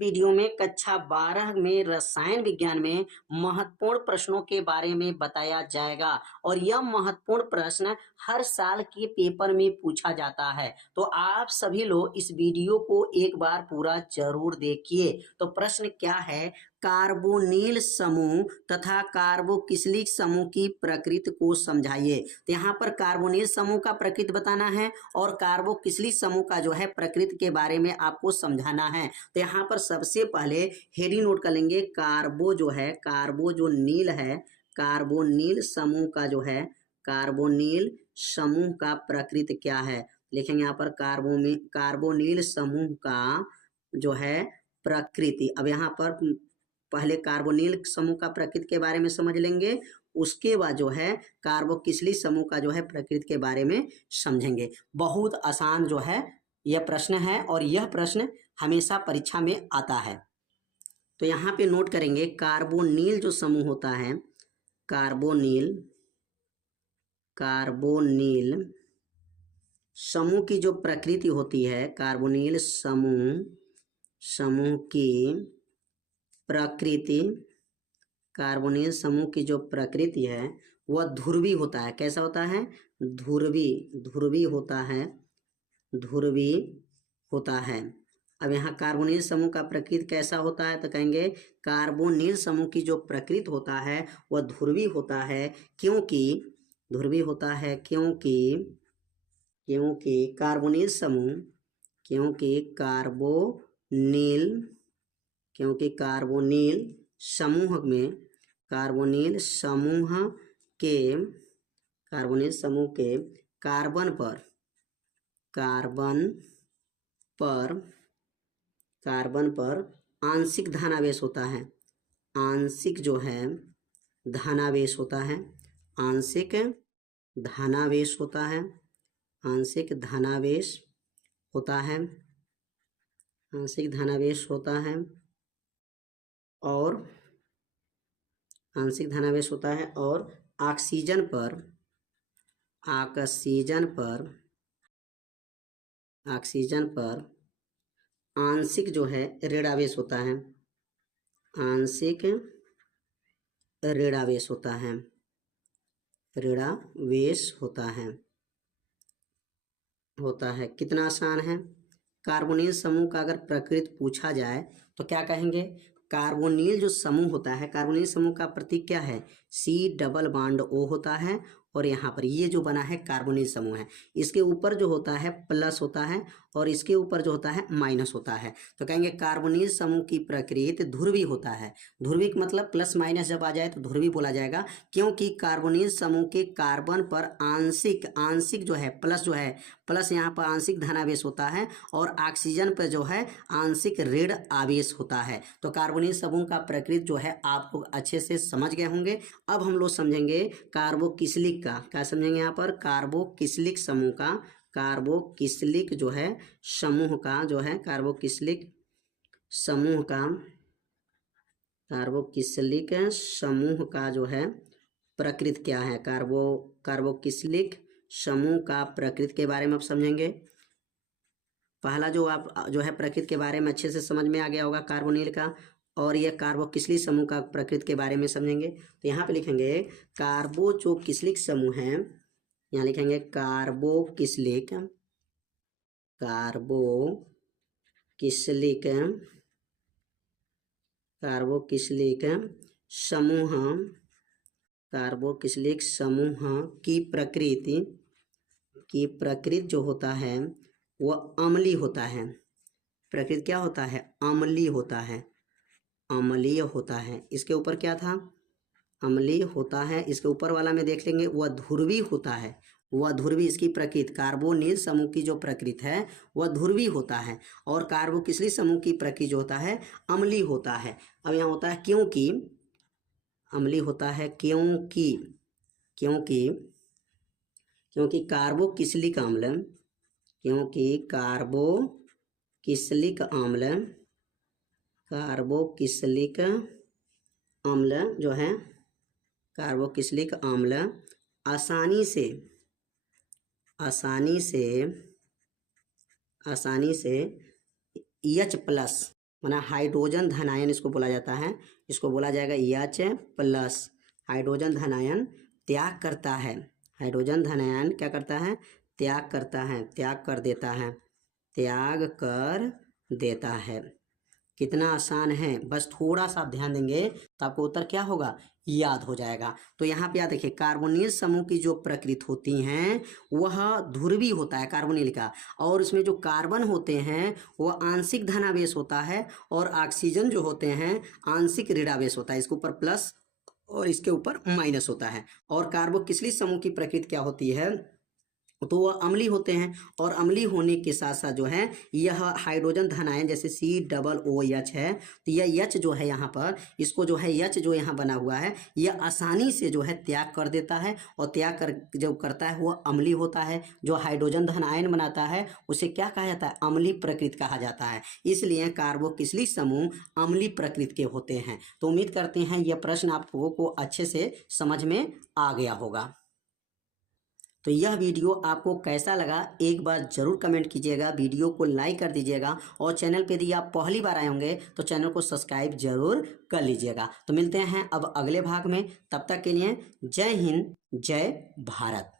Video में कक्षा 12 में रसायन विज्ञान में महत्वपूर्ण प्रश्नों के बारे में बताया जाएगा और यह महत्वपूर्ण प्रश्न हर साल के पेपर में पूछा जाता है। तो आप सभी लोग इस वीडियो को एक बार पूरा जरूर देखिए। तो प्रश्न क्या है, कार्बोनिल समूह तथा कार्बोक्सिलिक समूह की प्रकृति को समझाइए। तो यहाँ पर कार्बोनिल समूह का प्रकृति बताना है और कार्बोक्सिलिक समूह का जो है प्रकृति के बारे में आपको समझाना है। तो यहाँ पर सबसे पहले हेडिंग नोट कर लेंगे, कार्बो जो नील है, कार्बोनिल समूह का जो है, कार्बोनिल समूह का प्रकृति क्या है, लिखेंगे यहाँ पर कार्बोनिल समूह का जो है प्रकृति। अब यहाँ पर पहले कार्बोनिल समूह का प्रकृति के बारे में समझ लेंगे, उसके बाद जो है कार्बोक्सिलिक समूह का जो है प्रकृति के बारे में समझेंगे। बहुत आसान जो है यह प्रश्न है और यह प्रश्न हमेशा परीक्षा में आता है। तो यहाँ पे नोट करेंगे, कार्बोनिल जो समूह होता है, कार्बोनिल समूह की जो प्रकृति होती है, कार्बोनिल समूह की प्रकृति, कार्बोनिल समूह की जो प्रकृति है वह ध्रुवी होता है। कैसा होता है? ध्रुवी होता है। अब यहाँ कार्बोनिल समूह का प्रकृति कैसा होता है, तो कहेंगे कार्बोनिल समूह की जो प्रकृति होता है वह ध्रुवी होता है। क्योंकि कार्बोनिल समूह के कार्बन पर आंशिक धनावेश होता है। आंशिक धनावेश होता है। और ऑक्सीजन पर आंशिक जो है ऋणावेश होता है। कितना आसान है। कार्बोनिल समूह का अगर प्रकृति पूछा जाए तो क्या कहेंगे, कार्बोनिल जो समूह होता है, कार्बोनिल समूह का प्रतीक क्या है, C+O होता है। और यहाँ पर ये जो बना है कार्बोनिल समूह है, इसके ऊपर जो होता है प्लस होता है और इसके ऊपर जो होता है माइनस होता है। तो कहेंगे कार्बोनिल समूह की प्रकृति ध्रुवी होता है। ध्रुवी मतलब प्लस माइनस जब आ जाए तो ध्रुवी बोला जाएगा, क्योंकि कार्बोनिल समूह के कार्बन पर आंशिक जो है प्लस यहाँ पर आंशिक धनावेश होता है और ऑक्सीजन पर जो है आंशिक ऋण आवेश होता है। तो कार्बोनिल समूह का प्रकृति जो है आप लोग अच्छे से समझ गए होंगे। अब हम लोग समझेंगे कार्बोक्सिलिक का। क्या समझेंगे यहाँ पर? कार्बोक्सिलिक समूह का, कार्बोक्सिलिक समूह का जो है प्रकृति क्या है। कार्बोक्सिलिक समूह का प्रकृति के बारे में आप समझेंगे। पहला जो आप जो है प्रकृति के बारे में अच्छे से समझ में आ गया होगा कार्बोनिल का, और यह कार्बोक्सिलिक समूह का प्रकृति के बारे में समझेंगे। तो यहाँ पे लिखेंगे कार्बोक्सिलिक समूह है, यहाँ लिखेंगे कार्बोक्सिलिक समूह की प्रकृति जो होता है वह अम्लीय होता है। प्रकृति क्या होता है? अम्लीय होता है। इसके ऊपर क्या था? अम्लीय होता है। इसके ऊपर वाला में देख लेंगे वह ध्रुवी होता है। इसकी प्रकृति, कार्बोनिल समूह की जो प्रकृति है वह ध्रुवी होता है और कार्बोक्सिलिक समूह की प्रकृति जो होता है अम्लीय होता है। अब यहाँ होता है क्योंकि अम्लीय होता है, क्योंकि कार्बोक्सिलिक अम्ल जो है, कार्बोक्सिलिक अम्ल आसानी से H+ माना हाइड्रोजन धनायन इसको बोला जाता है, इसको बोला जाएगा H प्लस। हाइड्रोजन धनायन त्याग करता है, हाइड्रोजन धनायन क्या करता है, त्याग करता है, त्याग कर देता है, त्याग कर देता है। कितना आसान है, बस थोड़ा सा आप ध्यान देंगे तो आपको उत्तर क्या होगा, याद हो जाएगा। तो यहाँ पे याद देखिए, कार्बोनिल समूह की जो प्रकृति होती हैं वह ध्रुवीय होता है कार्बोनिल का, और इसमें जो कार्बन होते हैं वह आंशिक धनावेश होता है, और ऑक्सीजन जो होते हैं आंशिक ऋणावेश होता है। इसके ऊपर प्लस और इसके ऊपर माइनस होता है। और कार्बोक्सिलिक समूह की प्रकृति क्या होती है, तो वह अम्लीय होते हैं, और अम्लीय होने के साथ साथ जो है यह हाइड्रोजन धनायन जैसे COOH है, तो यह H जो है यहाँ पर, इसको जो है H जो यहाँ बना हुआ है यह आसानी से जो है त्याग कर देता है, और त्याग कर जब करता है वह अम्लीय होता है। जो हाइड्रोजन धनायन बनाता है उसे क्या कहा जाता है, अम्लीय प्रकृति कहा जाता है। इसलिए कार्बोक्सिलिक समूह अम्लीय प्रकृति के होते हैं। तो उम्मीद करते हैं यह प्रश्न आप लोगों को अच्छे से समझ में आ गया होगा। तो यह वीडियो आपको कैसा लगा एक बार जरूर कमेंट कीजिएगा, वीडियो को लाइक कर दीजिएगा, और चैनल पे यदि आप पहली बार आए होंगे तो चैनल को सब्सक्राइब जरूर कर लीजिएगा। तो मिलते हैं अब अगले भाग में, तब तक के लिए जय हिंद, जय भारत।